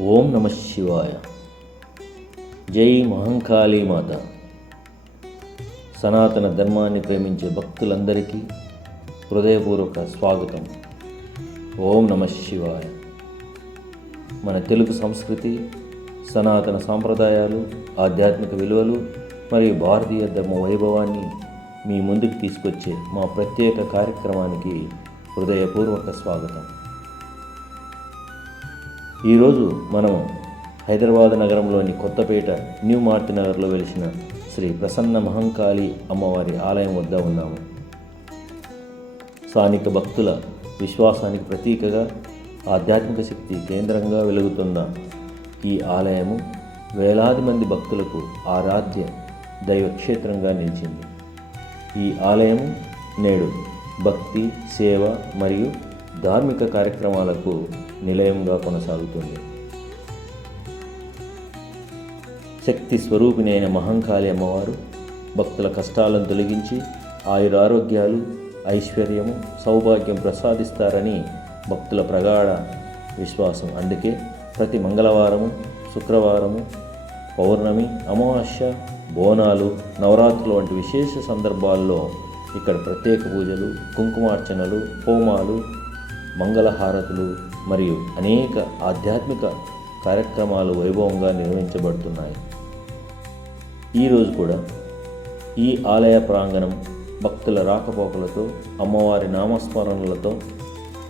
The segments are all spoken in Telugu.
ఓం నమ శివాయ. జై మహంకాళీ మాత. సనాతన ధర్మాన్ని ప్రేమించే భక్తులందరికీ హృదయపూర్వక స్వాగతం. ఓం నమ శివాయ. మన తెలుగు సంస్కృతి, సనాతన సాంప్రదాయాలు, ఆధ్యాత్మిక విలువలు మరియు భారతీయ ధర్మ వైభవాన్ని మీ ముందుకు తీసుకొచ్చే మా ప్రత్యేక కార్యక్రమానికి హృదయపూర్వక స్వాగతం. ఈరోజు మనం హైదరాబాద్ నగరంలోని కొత్తపేట న్యూ మార్ట్ నగర్లో వెలిసిన శ్రీ ప్రసన్న మహంకాళి అమ్మవారి ఆలయం వద్ద ఉన్నాము. స్థానిక భక్తుల విశ్వాసానికి ప్రతీకగా, ఆధ్యాత్మిక శక్తి కేంద్రంగా వెలుగుతున్న ఈ ఆలయము వేలాది మంది భక్తులకు ఆరాధ్య దైవక్షేత్రంగా నిలిచింది. ఈ ఆలయము నేడు భక్తి, సేవ మరియు ధార్మిక కార్యక్రమాలకు నిలయంగా కొనసాగుతుంది. శక్తి స్వరూపిణి అయిన మహంకాళి అమ్మవారు భక్తుల కష్టాలను తొలగించి ఆయురారోగ్యాలు, ఐశ్వర్యము, సౌభాగ్యం ప్రసాదిస్తారని భక్తుల ప్రగాఢ విశ్వాసం. అందుకే ప్రతి మంగళవారము, శుక్రవారము, పౌర్ణమి, అమావాస్య, బోనాలు, నవరాత్రులు వంటి విశేష సందర్భాల్లో ఇక్కడ ప్రత్యేక పూజలు, కుంకుమార్చనలు, హోమాలు, మంగళహారతులు మరియు అనేక ఆధ్యాత్మిక కార్యక్రమాలు వైభవంగా నిర్వహించబడుతున్నాయి. ఈరోజు కూడా ఈ ఆలయ ప్రాంగణం భక్తుల రాకపోకలతో, అమ్మవారి నామస్మరణలతో,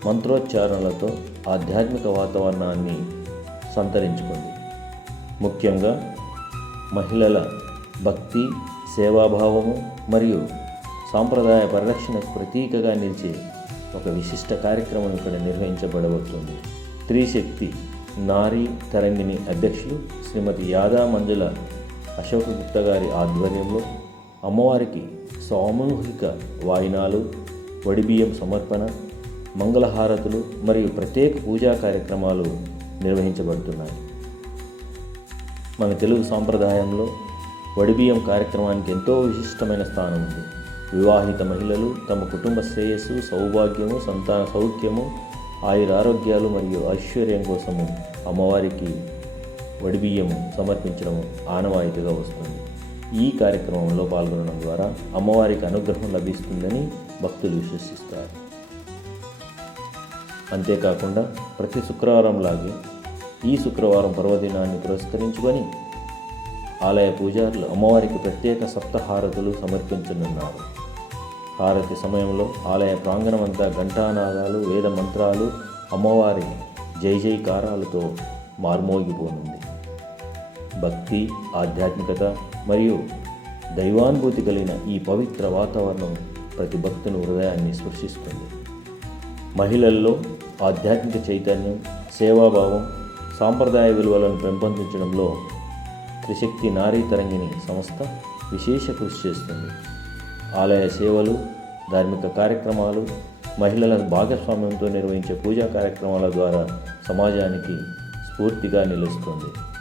మంత్రోచ్చారణలతో ఆధ్యాత్మిక వాతావరణాన్ని సంతరించుకుంది. ముఖ్యంగా మహిళల భక్తి, సేవాభావము మరియు సాంప్రదాయ పరిరక్షణకు ప్రతీకగా నిలిచే ఒక విశిష్ట కార్యక్రమం ఇక్కడ నిర్వహించబడబోతుంది. త్రిశక్తి నారీ తరంగిణి అధ్యక్షులు శ్రీమతి యాదా మంజుల అశోక గుప్తా గారి ఆధ్వర్యంలో అమ్మవారికి సామూహిక వాయినాలు, వడిబియ్యం సమర్పణ, మంగళహారతులు మరియు ప్రత్యేక పూజా కార్యక్రమాలు నిర్వహించబడుతున్నాయి. మన తెలుగు సాంప్రదాయంలో వడిబియ్యం కార్యక్రమానికి ఎంతో విశిష్టమైన స్థానం ఉంది. వివాహిత మహిళలు తమ కుటుంబ శ్రేయస్సు, సౌభాగ్యము, సంతాన సౌఖ్యము, ఆయురారోగ్యాలు మరియు ఐశ్వర్యం కోసము అమ్మవారికి వడిబియ్యము సమర్పించడం ఆనవాయితీగా వస్తుంది. ఈ కార్యక్రమంలో పాల్గొనడం ద్వారా అమ్మవారికి అనుగ్రహం లభిస్తుందని భక్తులు విశ్వసిస్తారు. అంతేకాకుండా ప్రతి శుక్రవారం లాగే ఈ శుక్రవారం పర్వదినాన్ని పురస్కరించుకొని ఆలయ పూజారులు అమ్మవారికి ప్రత్యేక సప్తహారతులు సమర్పించనున్నారు. హారతి సమయంలో ఆలయ ప్రాంగణమంతా ఘంటానాదాలు, వేద మంత్రాలు, అమ్మవారి జై జైకారాలతో మార్మోగిపోనుంది. భక్తి, ఆధ్యాత్మికత మరియు దైవానుభూతి కలిగిన ఈ పవిత్ర వాతావరణం ప్రతి భక్తుని హృదయాన్ని స్పృశిస్తుంది. మహిళల్లో ఆధ్యాత్మిక చైతన్యం, సేవాభావం, సాంప్రదాయ విలువలను పెంపొందించడంలో త్రిశక్తి నారీ తరంగిణి సంస్థ విశేష కృషి చేస్తుంది. ఆలయ సేవలు, ధార్మిక కార్యక్రమాలు, మహిళల భాగస్వామ్యంతో నిర్వహించే పూజా కార్యక్రమాల ద్వారా సమాజానికి స్ఫూర్తిగా నిలుస్తుంది.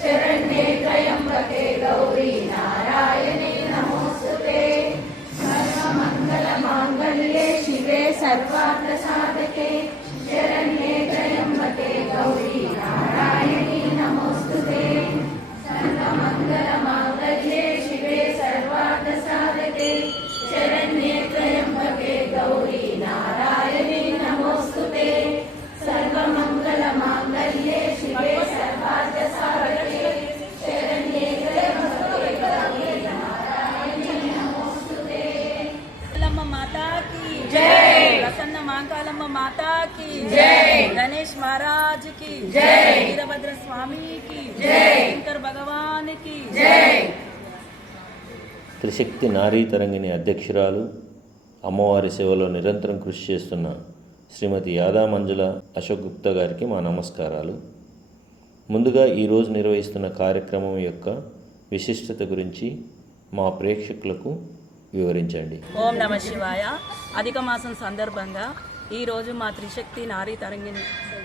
शरण्ये त्र्यम्बके गौरी नारायणे नमोस्तुते सर्वमङ्गलमाङ्गल्ये शिवे सर्वार्थसाधके शरण्ये त्र्यम्बके गौरी नारायणे नमोस्तुते सर्वमङ्गलमाङ्गल्ये शिवे सर्वार्थसाधके शरण्ये त्र्यम्बके गौरी नारायणे नमोस्तुते सर्वमङ्गलमाङ्गल्ये शिवे सर्वार्थसाधके शरण्ये त्र्यम्बके गौरी नारायणे नमोस्तुते. माता की जय. प्रसन्न महाकालम्मा माता की जय. गणेश महाराज की जय. वीरभद्र स्वामी की जय. शंकर भगवान की जय. త్రిశక్తి నారీ తరంగిణి అధ్యక్షురాలు అమ్మవారి సేవలో నిరంతరం కృషి చేస్తున్న శ్రీమతి యాదా మంజుల అశోక్ గుప్తా గారికి మా నమస్కారాలు. ముందుగా ఈరోజు నిర్వహిస్తున్న కార్యక్రమం యొక్క విశిష్టత గురించి మా ప్రేక్షకులకు వివరించండి. ఓం నమ శివాయ. అధిక మాసం సందర్భంగా ఈరోజు మా త్రిశక్తి నారీ తరంగిణి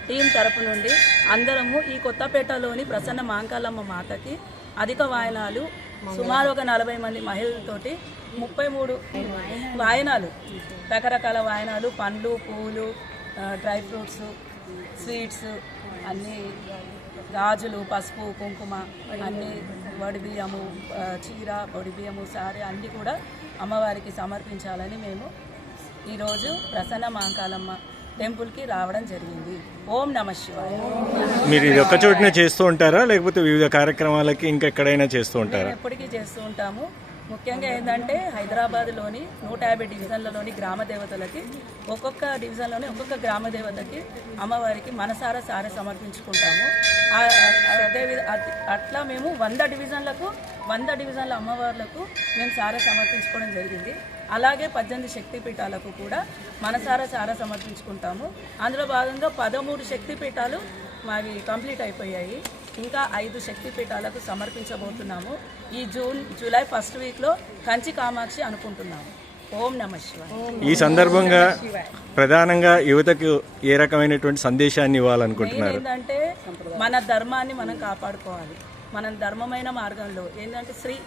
టీం తరపు నుండి అందరము ఈ కొత్తపేటలోని ప్రసన్న మాంకాలమ్మ మాతకి అధిక వాయనాలు సుమారు ఒక 40 మంది మహిళలతోటి 33 వాయనాలు, రకరకాల వాయనాలు, పండ్లు, పూలు, డ్రై ఫ్రూట్స్, స్వీట్స్, అన్నీ గాజులు, పసుపు, కుంకుమ, అన్నీ వడిబియ్యము, చీర, వడిబియ్యము, సారీ అన్నీ కూడా అమ్మవారికి సమర్పించాలని మేము ఈరోజు ప్రసన్న మాంకాలమ్మ టెంపుల్కి రావడం జరిగింది. ఓం నమ శివాయ. మీరు ఇది ఒక్క చోటనే చేస్తూ ఉంటారా, లేకపోతే వివిధ కార్యక్రమాలకి ఇంకెక్కడైనా చేస్తూ ఉంటారా? ఎప్పటికీ చేస్తూ ఉంటాము. ముఖ్యంగా ఏంటంటే హైదరాబాద్లోని 150 డివిజన్లలోని గ్రామ దేవతలకి ఒక్కొక్క డివిజన్లోని ఒక్కొక్క గ్రామ దేవతకి అమ్మవారికి మనసారా సారే సమర్పించుకుంటాము. అట్లా మేము 100 డివిజన్ల అమ్మవార్లకు మేము సారే సమర్పించుకోవడం జరిగింది. అలాగే 18 శక్తిపీఠాలకు కూడా మనసారా సారా సమర్పించుకుంటాము. అందులో భాగంగా 13 శక్తిపీఠాలు మావి కంప్లీట్ అయిపోయాయి. ఇంకా 5 శక్తిపీఠాలకు సమర్పించబోతున్నాము. ఈ జూలై ఫస్ట్ వీక్లో కంచి కామాక్షి అనుకుంటున్నాము. ఓం నమ శివాయ. ఈ సందర్భంగా ప్రధానంగా యువతకు ఏ రకమైనటువంటి సందేశాన్ని ఇవ్వాలనుకుంటున్నారు? ఏంటంటే మన ధర్మాన్ని మనం కాపాడుకోవాలి. మన ధర్మమైన మార్గంలో ఏంటంటే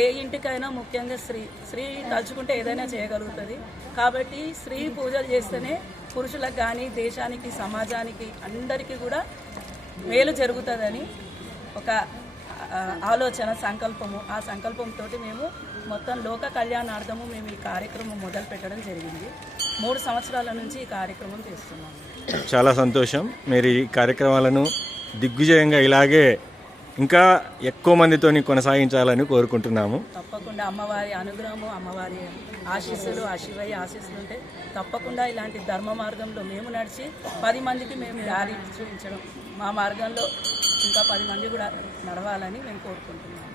ఏ ఇంటికైనా ముఖ్యంగా స్త్రీ తలుచుకుంటే ఏదైనా చేయగలుగుతుంది. కాబట్టి స్త్రీ పూజలు చేస్తేనే పురుషులకు కానీ దేశానికి, సమాజానికి, అందరికీ కూడా మేలు జరుగుతుందని ఒక ఆలోచన, సంకల్పము. ఆ సంకల్పంతో మేము మొత్తం లోక కళ్యాణార్థము మేము ఈ కార్యక్రమం మొదలు పెట్టడం జరిగింది. 3 సంవత్సరాల నుంచి ఈ కార్యక్రమం చేస్తున్నాము. చాలా సంతోషం. మీరు ఈ కార్యక్రమాలను దిగ్విజయంగా ఇలాగే ఇంకా ఎక్కువ మందితోని కొనసాగించాలని కోరుకుంటున్నాము. తప్పకుండా అమ్మవారి అనుగ్రహము, అమ్మవారి ఆశీస్సులు, ఆ శివయ్య ఆశీస్సులు ఉంటే తప్పకుండా ఇలాంటి ధర్మ మార్గంలో మేము నడిచి 10 మందికి మేము దారి చూపించడం, మా మార్గంలో ఇంకా 10 మంది కూడా నడవాలని మేము కోరుకుంటున్నాము.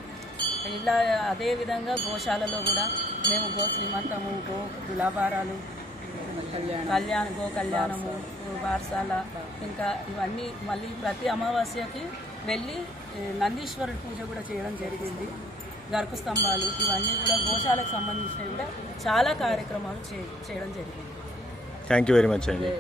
ఇలా అదేవిధంగా గోశాలలో కూడా మేము గో శ్రీమంతము, గో తులాభారాలు, గో కళ్యాణము, వారసాల, ఇంకా ఇవన్నీ మళ్ళీ ప్రతి అమావాస్యకి వెళ్ళి నందీశ్వరుడి పూజ కూడా చేయడం జరిగింది. గరుకు స్తంభాలు, ఇవన్నీ కూడా గోశాలకు సంబంధించినవి కూడా చాలా కార్యక్రమాలు చేయడం జరిగింది. థ్యాంక్ యూ వెరీ మచ్ అండి.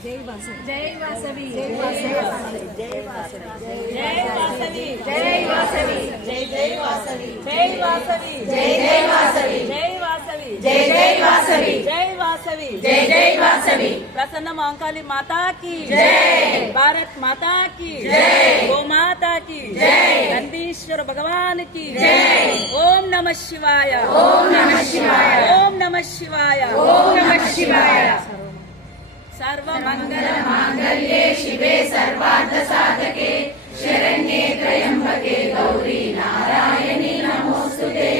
జై వాసవి, జై వాసవి, జై వాసవి, జై వాసవి, జై వాసవి, జై వాసవి, జై జై వాసవి, జై వాసవి, జై జై వాసవి, జై వాసవి, జై జై వాసవి, జై వాసవి, జై జై వాసవి. ప్రసన్న మాంకాళి మాతా की जय, भारत माता की जय, गो माता की जय, నందీశ్వర భగవాన్ की जय. ఓం నమః శివాయ, ఓం నమః శివాయ, ఓం నమః శివాయ, ఓం నమః శివాయ. सर्वमंगल मांगल्ये शिवे सर्वार्थ साधके शरण्ये त्र्यंबके गौरी नारायणी नमोस्तुते.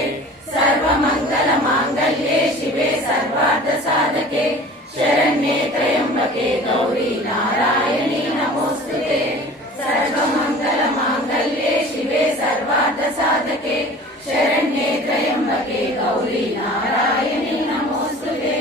सर्वमंगल मांगल्ये शिवे सर्वार्थ साधके शरण्ये त्र्यंबके गौरी नारायणी नमोस्तुते. सर्वमंगल मांगल्ये शिवे सर्वार्थ साधके शरण्ये त्र्यंबके गौरी नारायणी नमोस्तुते.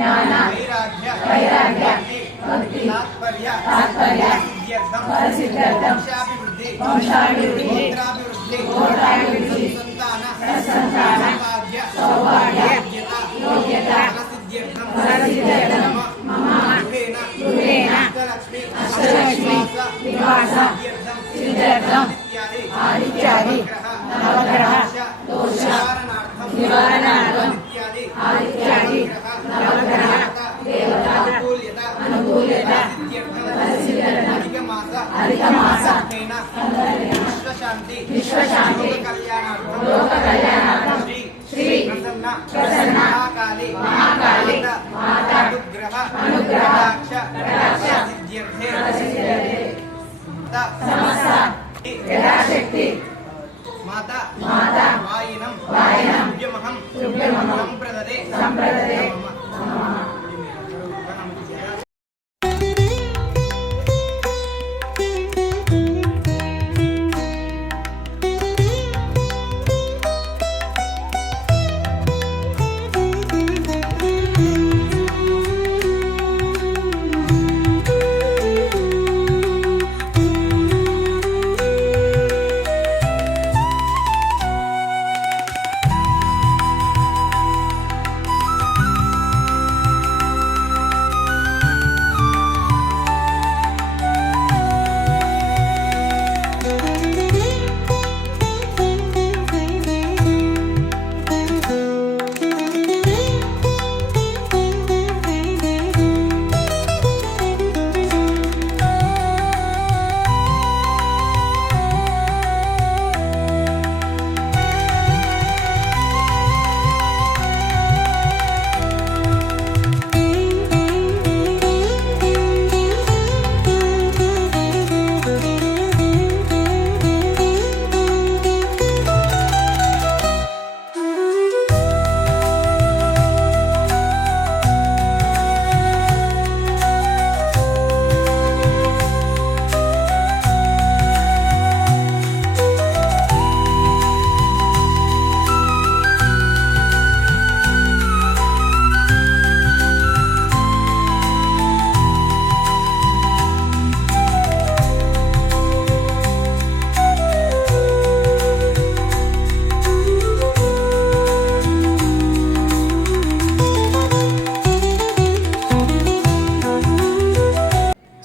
వైరాగ్య భక్తి తాత్పర్య సిద్ధ్యర్థం వంశాభివృద్ధి గోత్రాభివృద్ధి సంతాన సౌభాగ్య యోగ్యత ఫలసిద్ధ్యర్థం మమ గృహేణ అష్టలక్ష్మి నివాస సిద్ధ్యర్థం ఆదిత్యాది నవగ్రహ దోష నివారణార్థం ఆదిత్యాది నవగ్రహ దేవతా అనుకూల్యత అధిక మాస విశ్వశాంతి లోక కళ్యాణార్థం శ్రీ ప్రసన్న మహాకాళి మాత అనుగ్రహ సిద్ధ్యర్థే సమస్త యథాశక్తి మాత వాయినం తుభ్యమహం సంప్రదదే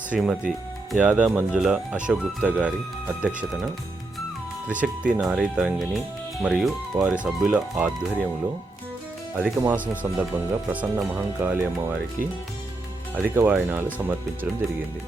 శ్రీమతి యాదా మంజుల అశోక్ గుప్తా గారి అధ్యక్షతన త్రిశక్తి నారీ తరంగిణి మరియు వారి సభ్యుల ఆధ్వర్యంలో అధిక మాసం సందర్భంగా ప్రసన్న మహంకాళి అమ్మవారికి అధిక వాయనాలు సమర్పించడం జరిగింది.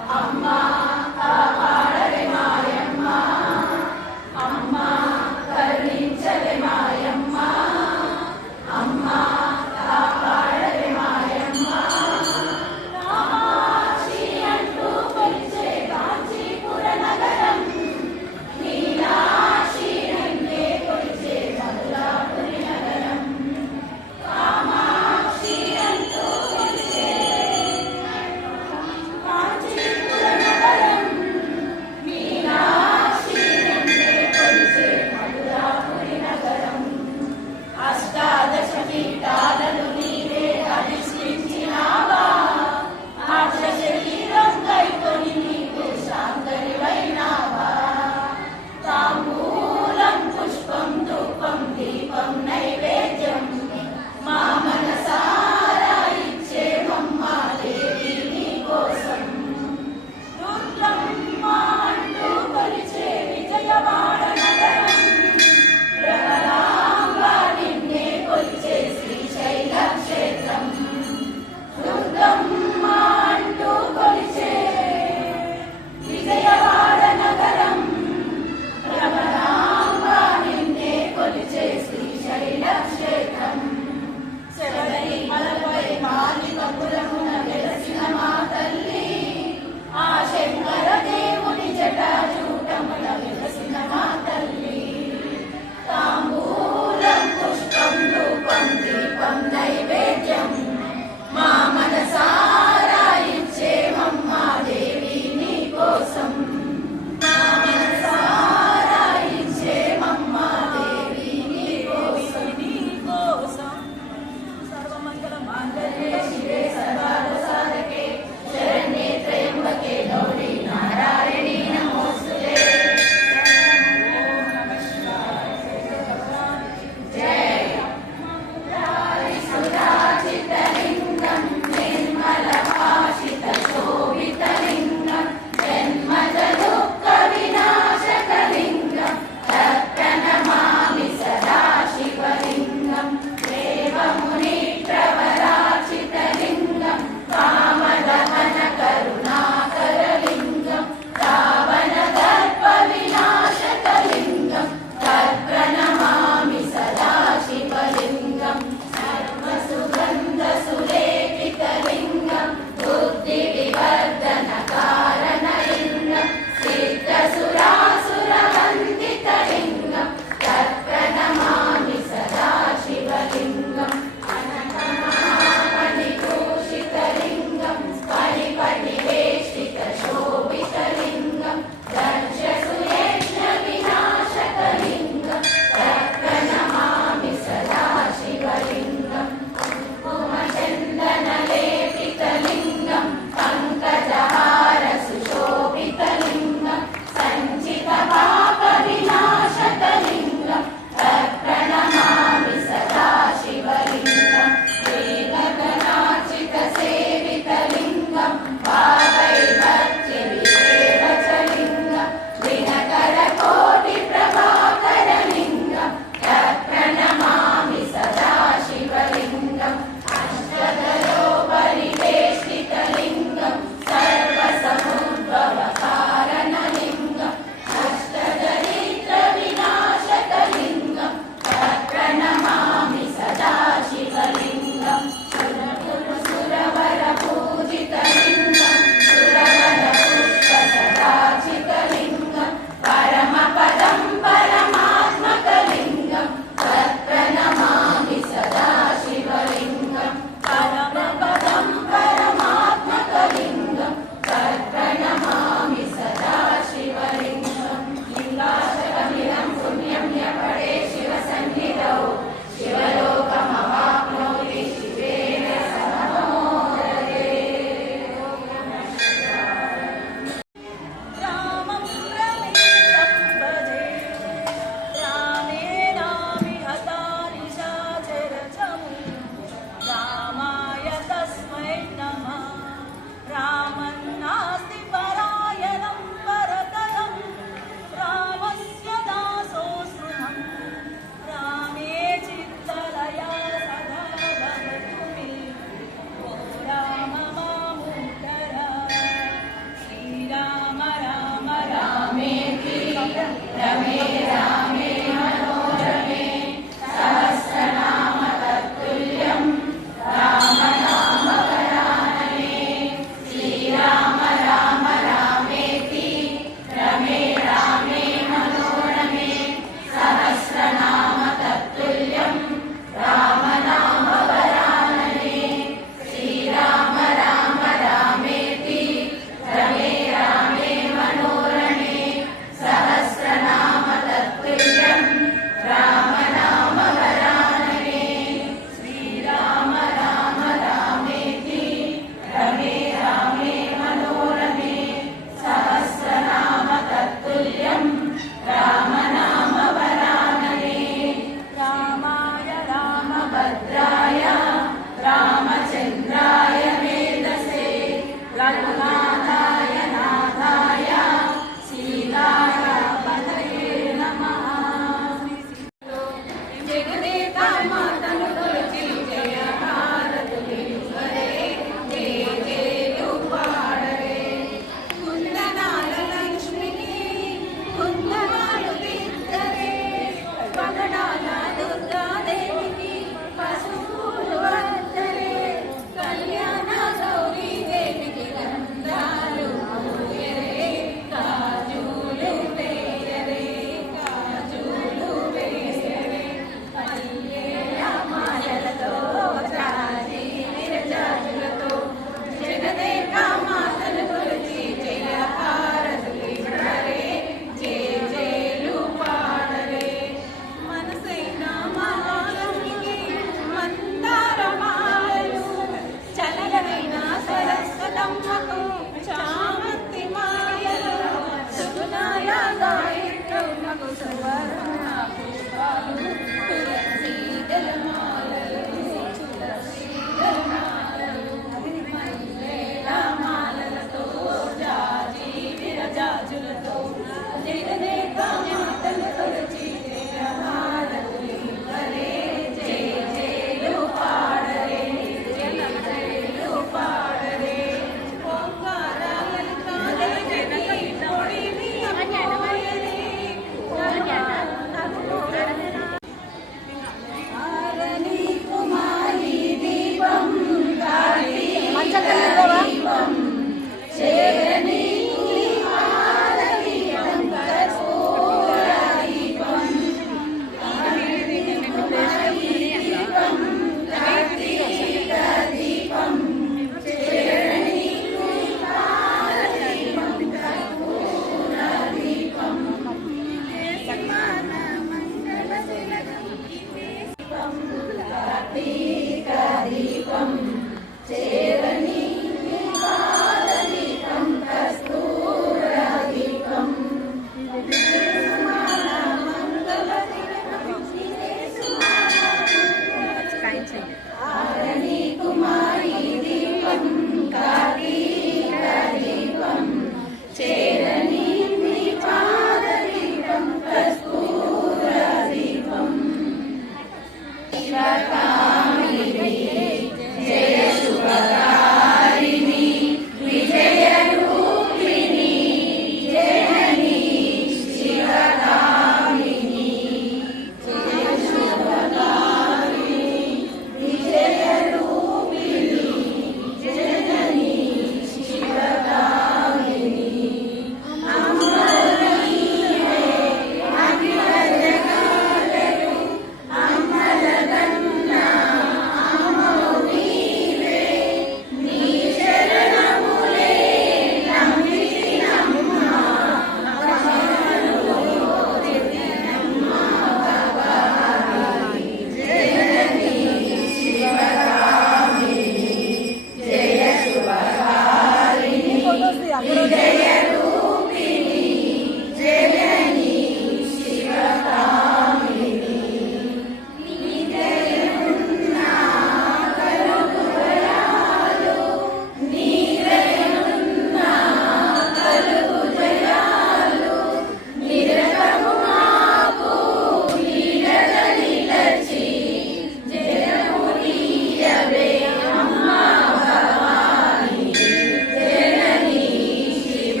శివ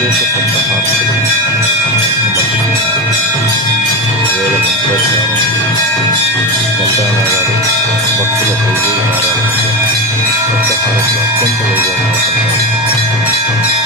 ప్రత్యేక సప్తహారతులు సమర్పిస్తున్నారు. వేద మంత్రోచ్చారణలు, గంటానాదాలు, భక్తుల వైభవహారాల మధ్య సప్తహారతులు అత్యంత వైభవంగా కొనసాగుతాయి.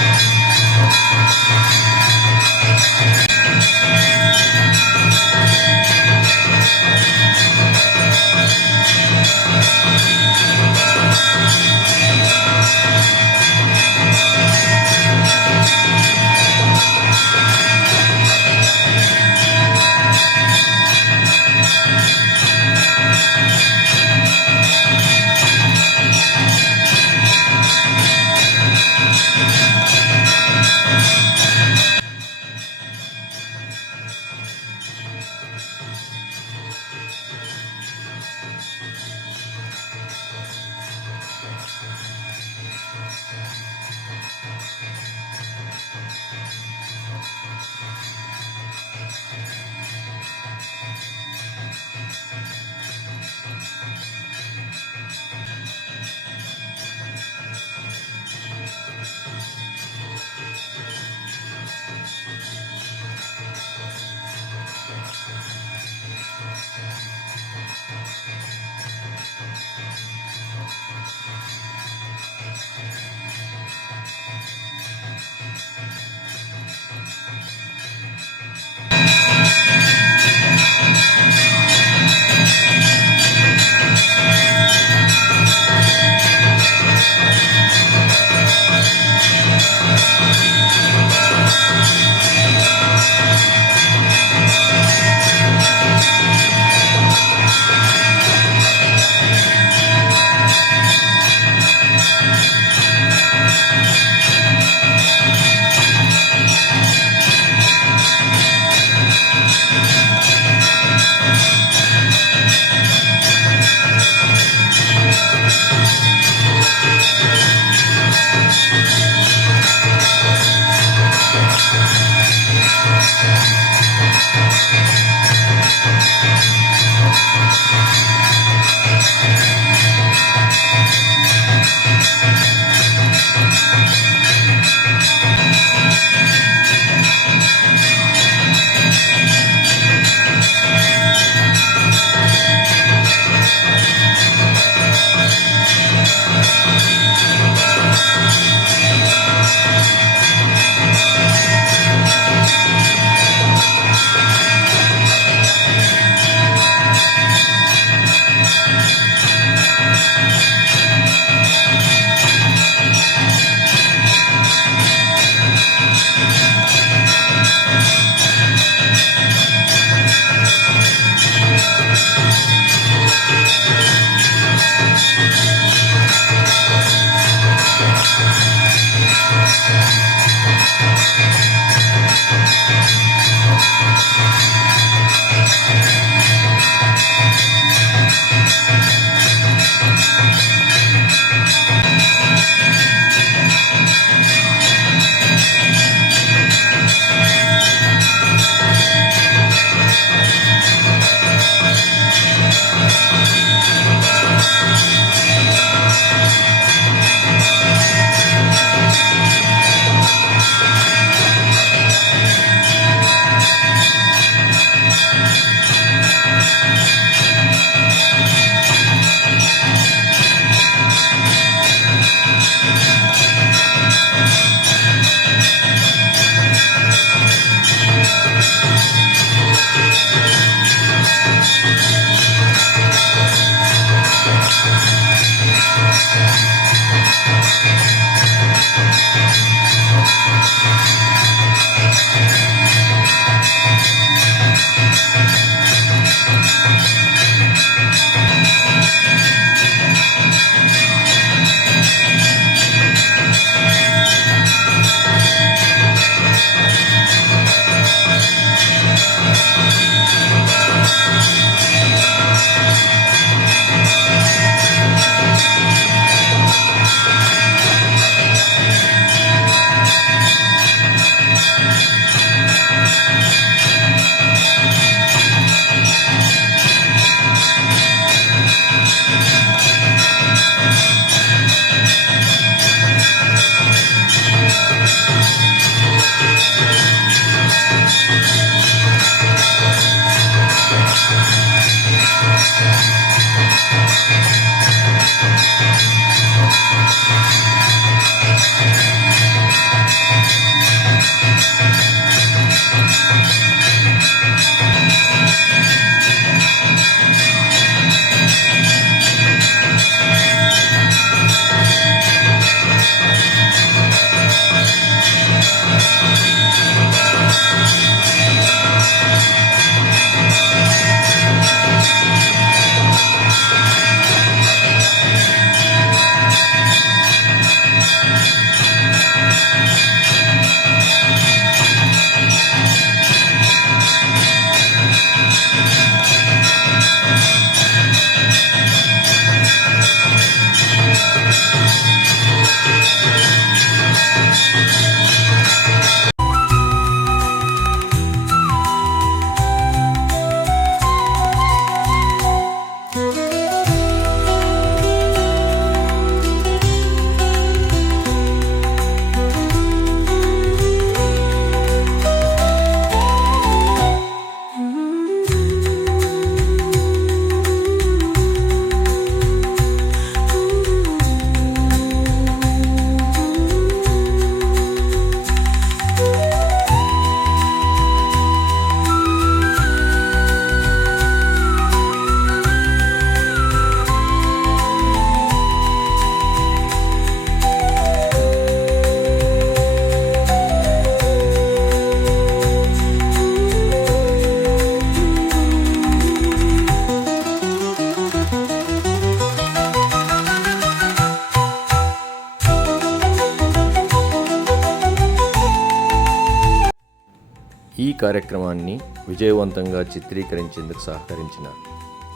ఈ కార్యక్రమాన్ని విజయవంతంగా చిత్రీకరించేందుకు సహకరించిన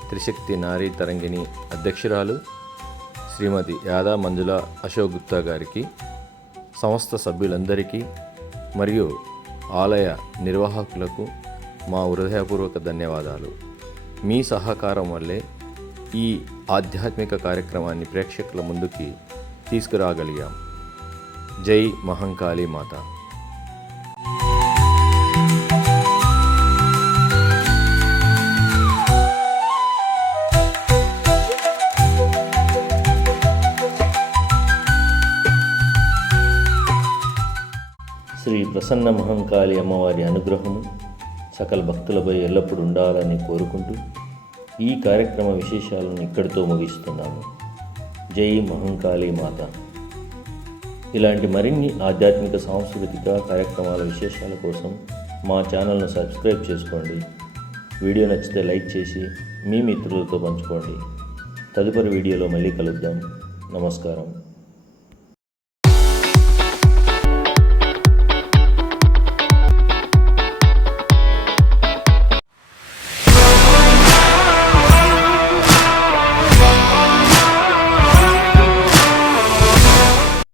త్రిశక్తి నారీ తరంగిణి అధ్యక్షురాలు శ్రీమతి యాదా మంజుల అశోక్ గుప్తా గారికి, సంస్థ సభ్యులందరికీ మరియు ఆలయ నిర్వాహకులకు మా హృదయపూర్వక ధన్యవాదాలు. మీ సహకారం వల్లే ఈ ఆధ్యాత్మిక కార్యక్రమాన్ని ప్రేక్షకుల ముందుకి తీసుకురాగలిగాం. జై మహంకాళీ మాత. శ్రీ ప్రసన్న మహంకాళి అమ్మవారి అనుగ్రహము సకల భక్తులపై ఎల్లప్పుడూ ఉండాలని కోరుకుంటూ ఈ కార్యక్రమ విశేషాలను ఇక్కడితో ముగిస్తున్నాము. జై మహంకాళీ మాత. ఇలాంటి మరిన్ని ఆధ్యాత్మిక సాంస్కృతిక కార్యక్రమాల విశేషాల కోసం మా ఛానల్ను సబ్స్క్రైబ్ చేసుకోండి. వీడియో నచ్చితే లైక్ చేసి మీ మిత్రులతో పంచుకోండి. తదుపరి వీడియోలో మళ్ళీ కలుద్దాం. నమస్కారం.